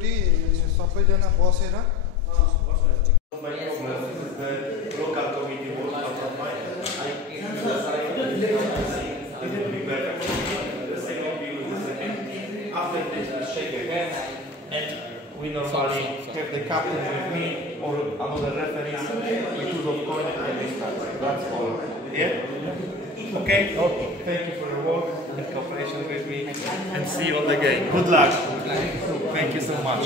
एकैचोटि सबैजना बसेर We normally have the captain with me or another referee. We choose of coin and they start. That's all. Yeah? Okay? Okay. Thank you for your work and cooperation with me. And see you on the game. Good luck. Thank you so much.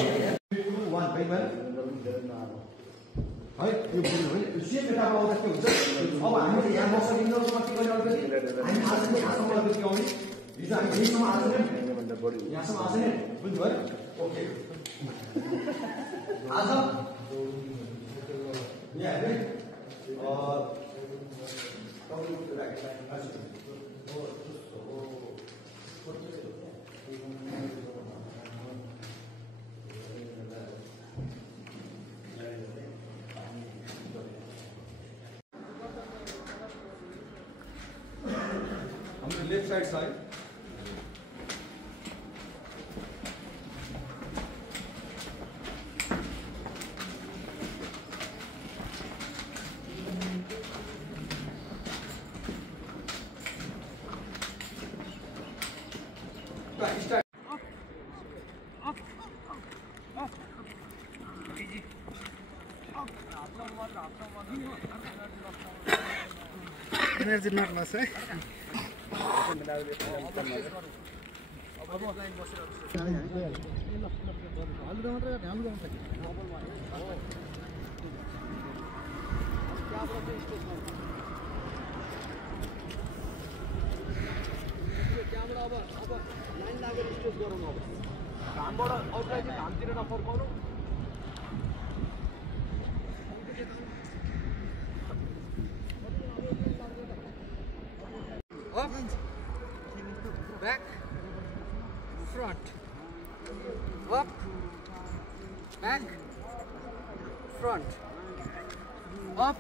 On the left side. Start. Up. Easy. Energy not loss, eh? Up, back, front, up, back, front, up,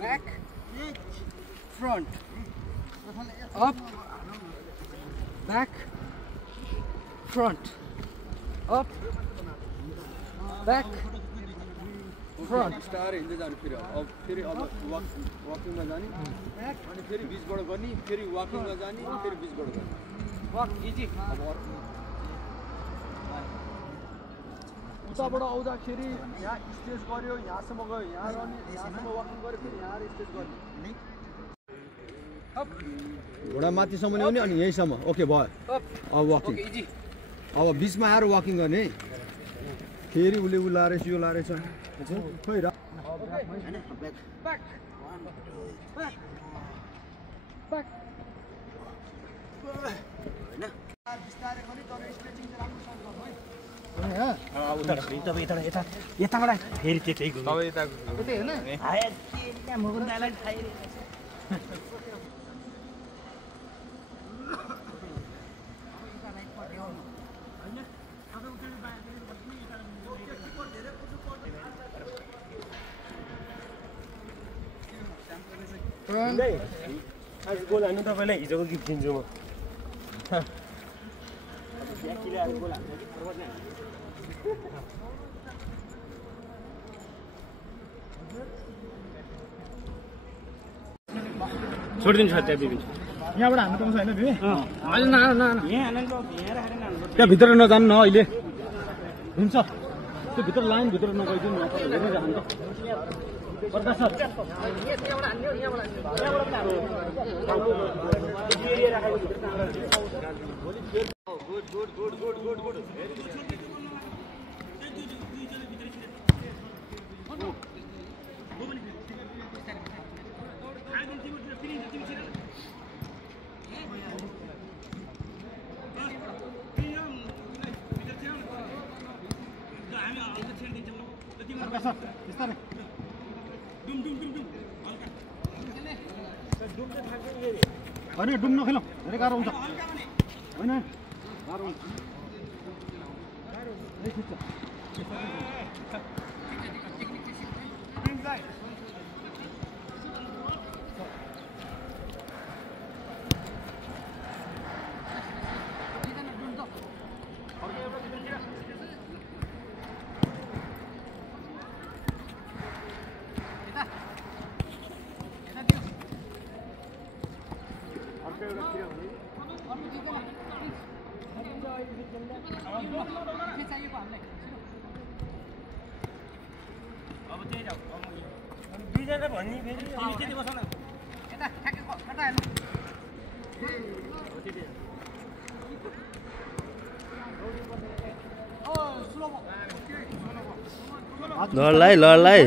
back, front, up, back, front, up, back, front. Star हिँड्दै जानु फेरि अब वाकिङमा जाने अनि फेरि बीचबाट गर्ने फेरि वाकिङमा जाने फेरि बीचबाट गर्ने Walk easy. उताबाट आउँदाखेरि यहाँ स्टेज गर्यो यहाँसम्म गयो यहाँ रहने यहाँसम्म वाकिङ गर्यो फेरि यहाँ स्टेज गर्ने घोडा माथिसम्म ल्याउने अनि यहीँसम्म ओके भयो अब वाकिङ अब बिचमा आएर वाकिङ गर्ने फेरि उसले उ लाएर यो लाएर छ खोइ र यताबाट फेरि त्यतै गयो आज गोल हान्नु तपाईँलाई हिजोको गिफ्ट दिन्छु म छोडिदिनु छ त्यहाँ बिबी यहाँबाट हान्नु पाउँछ होइन बिबी होइन त्यहाँ भित्र नजानु न अहिले हुन्छ त्यो भित्र लाइन भित्र नगइदिनु हेर्नु जानु त प्रकाश सर होइन डुम नखेलौँ धेरै गाह्रो हुन्छ होइन गाह्रो हुन्छ लडलाई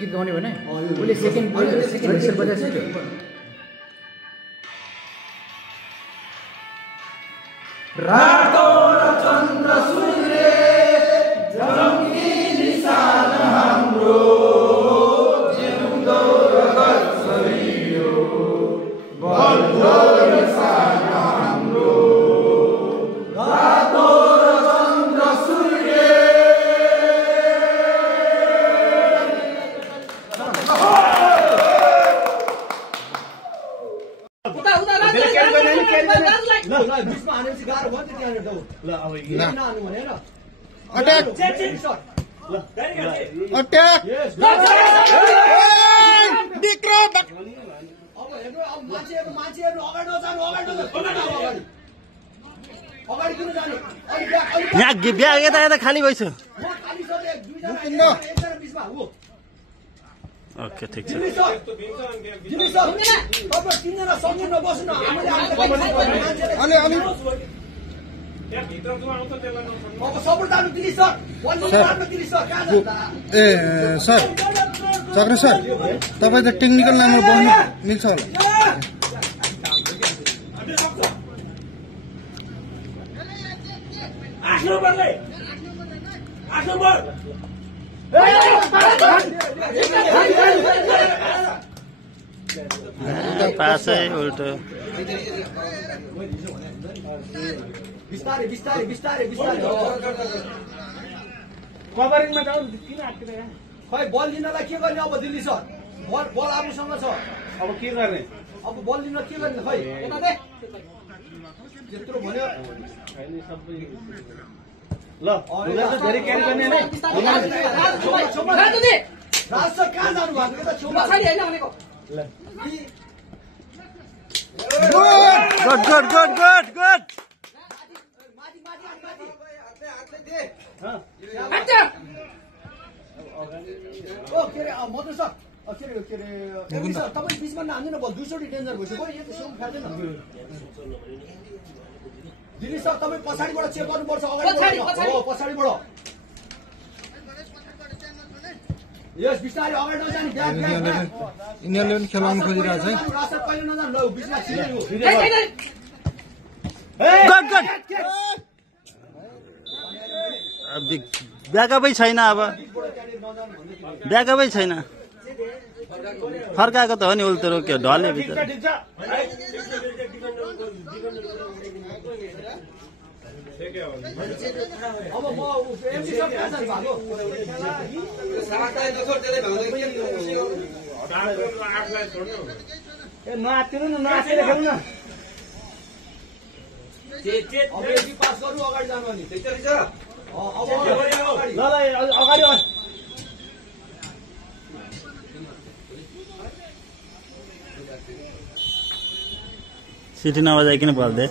गीत गाउने भने उसले सेकेन्ड विसल बजाएछ रातो र चन्द्र सूर्य जङ्गी निशान हाम्रो जिउँदो रगत शरीर बल्दो निशान हाम्रो रातो र चन्द्र सूर्य बिचमा हानेपछि गाह्रो भयो नि त्यहाँनिर जाऊ ल अब नहानु भने ल अट्याक अट्याक डिक्रो अब हेर्नु अब मान्छेहरु अगाडि नजानु अगाडि किन जाने यहाँ ब्याग यता खाली भइछ बिचमा हो ओके ठीक छ ए सर चक्र सर तपाईँ त टेक्निकल लाइनमा बस्नु मिल्छ होला पासै उल्टो बिस्तारै कभरिङमा जाऊ किन आट्किँदै खै बल लिनलाई के गर्ने अब दिल्ली सर बल आफूसँग छ अब के गर्ने अब बल लिन के गर्ने खै यता दे त्यत्रो भन्यो ल धेरै क्यारी गर्ने नै राज सर कहाँ जानु भएको यता छेउमा छैन हैन भनेको गुड ओ के रे मधु सर के रे तपाईँ बिचमा नहान्दिन बल दुईचोटि डेन्जर भइसक्यो यो त सेम खाँदैन दिल्ली सर तपाईँ पछाडिबाट चेक गर्नुपर्छ पछाडिबाट यस बिस्तारै अगाडि नजाने यिनीहरूले पनि खेलाउनु खोजिरहेको छ रास्ता कहिले नजानु ल बिचमा छिरेको ब्याकअपै छैन अब ब्याकअपै छैन फर्काएको त हो नि उल्टो रोक्यो ढल्यो भित्र अब म एमसी सर कहाँ जानु ए नआत्तिनु न नआत्तिर खेल्नु न अब यदि पास गर्नु अगाडि जानु अनि ल अगाडि सिटी नबजाइकन पर्दै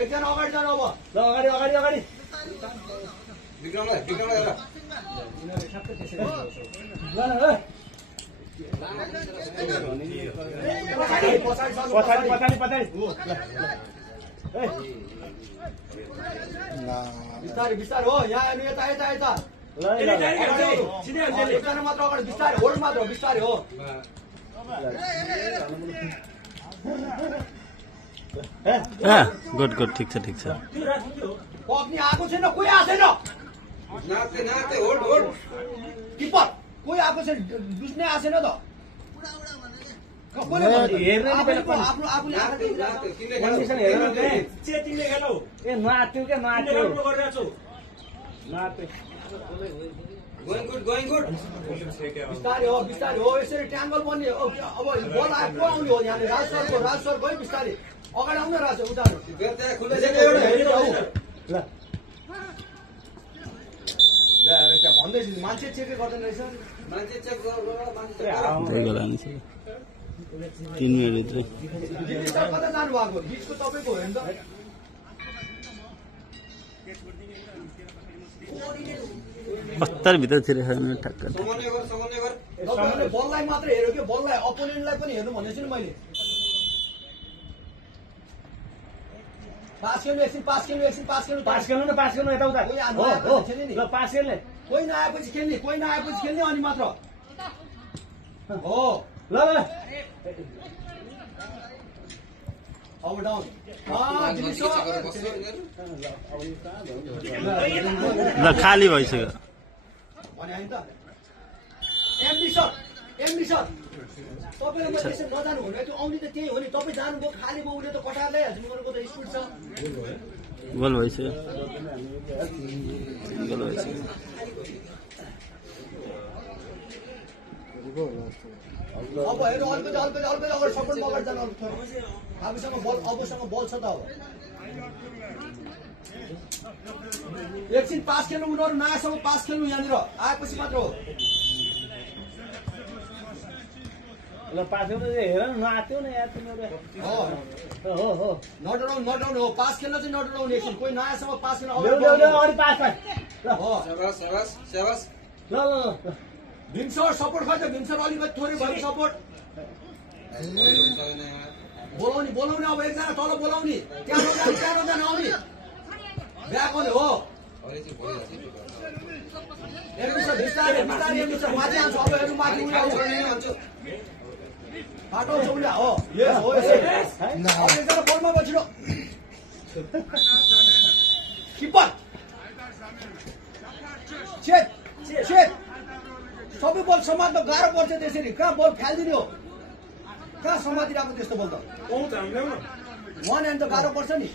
एकजना अगाडि जानु अब ल अगाडि पछाडि बिस्तारै हो यहाँ हेर्नु यता एकजना मात्र अगाडि बिस्तारै होल्ड मात्र बिस्तारै हो गुड ठिक छ पक्नी आएको छैन कोही आएको छैन किपर कोही आएको छैन बुझ्नै आएको छैन त हेर्ने नि पहिला आफ्नो आफूले आँखा देखिरहेको छ। कन्डिसन हेर्नु के तिमीले खेलौ ए नआत्यो के नआत्यो नआत्यो बिस्तारै हो यसरी ट्याङ्गल बन्ने अब बल आयो को आउने हो यहाँले राज सर गयो बिस्तारै अगाडि आउन राज उता भन्दैछु मान्छे चेकै गर्दैन रहेछ त्यही बेला नि 3 मिनट भित्रै कता जानु भएको बिचको तपाईँको हो नि त हतार भित्र छिरे छैन ठ्याक्क तपाईँले बललाई मात्रै हेर्यो कि बललाई अपोनेन्टलाई पनि हेर्नु भन्दैछु नि मैले पास खेल्नु एकछिन पास खेल्नु यताउता ल पास खेल्ने कोही नआएपछि खेल्ने अनि मात्र हो ल अब डाउन ल खाली भइसक्यो भने होइन त एमडी सर तपाईँले मैले यसो नजानु हुँदैन त्यो आउने त त्यही हो नि तपाईँ जानुभयो खाली भयो उसले त कटार ल्याइहाल्छु उनीहरूको त स्पिड छ गोल भइसक्यो अब हेर्नु अलिकति अगाडि सपोर्टमा अगाडि जानु आफूसँग बल छ त अब एकछिन पास खेल्नु उनीहरू नआएसम्म पास खेल्नु यहाँनिर आएपछि मात्र हो ल पास खेल्नु हेर न नआत्यो न यार तिमीहरू हो नडराउनु हो पास खेल्न चाहिँ नडराउनु एकछिन कोही नआएसम्म पास खेल्न अगाडि पास ल भीमसर सपोर्ट गर्छ भीमसर अलिकति थोरै भयो सपोर्ट बोलाउने अब एकजना तल बोलाउने त्यहाँ नजाने आउने ब्याक आउने हो बिस्तारै माथि आउँछ अब हेर्नु माथि हटाउँछ उसले हो एकजना बोलमा बसिलो किपर सबै बल समात्न गाह्रो पर्छ त्यसरी कहाँ बल फालिदिने हो कहाँ समातिरहेको त्यस्तो बल त वान ह्यान्ड त गाह्रो पर्छ नि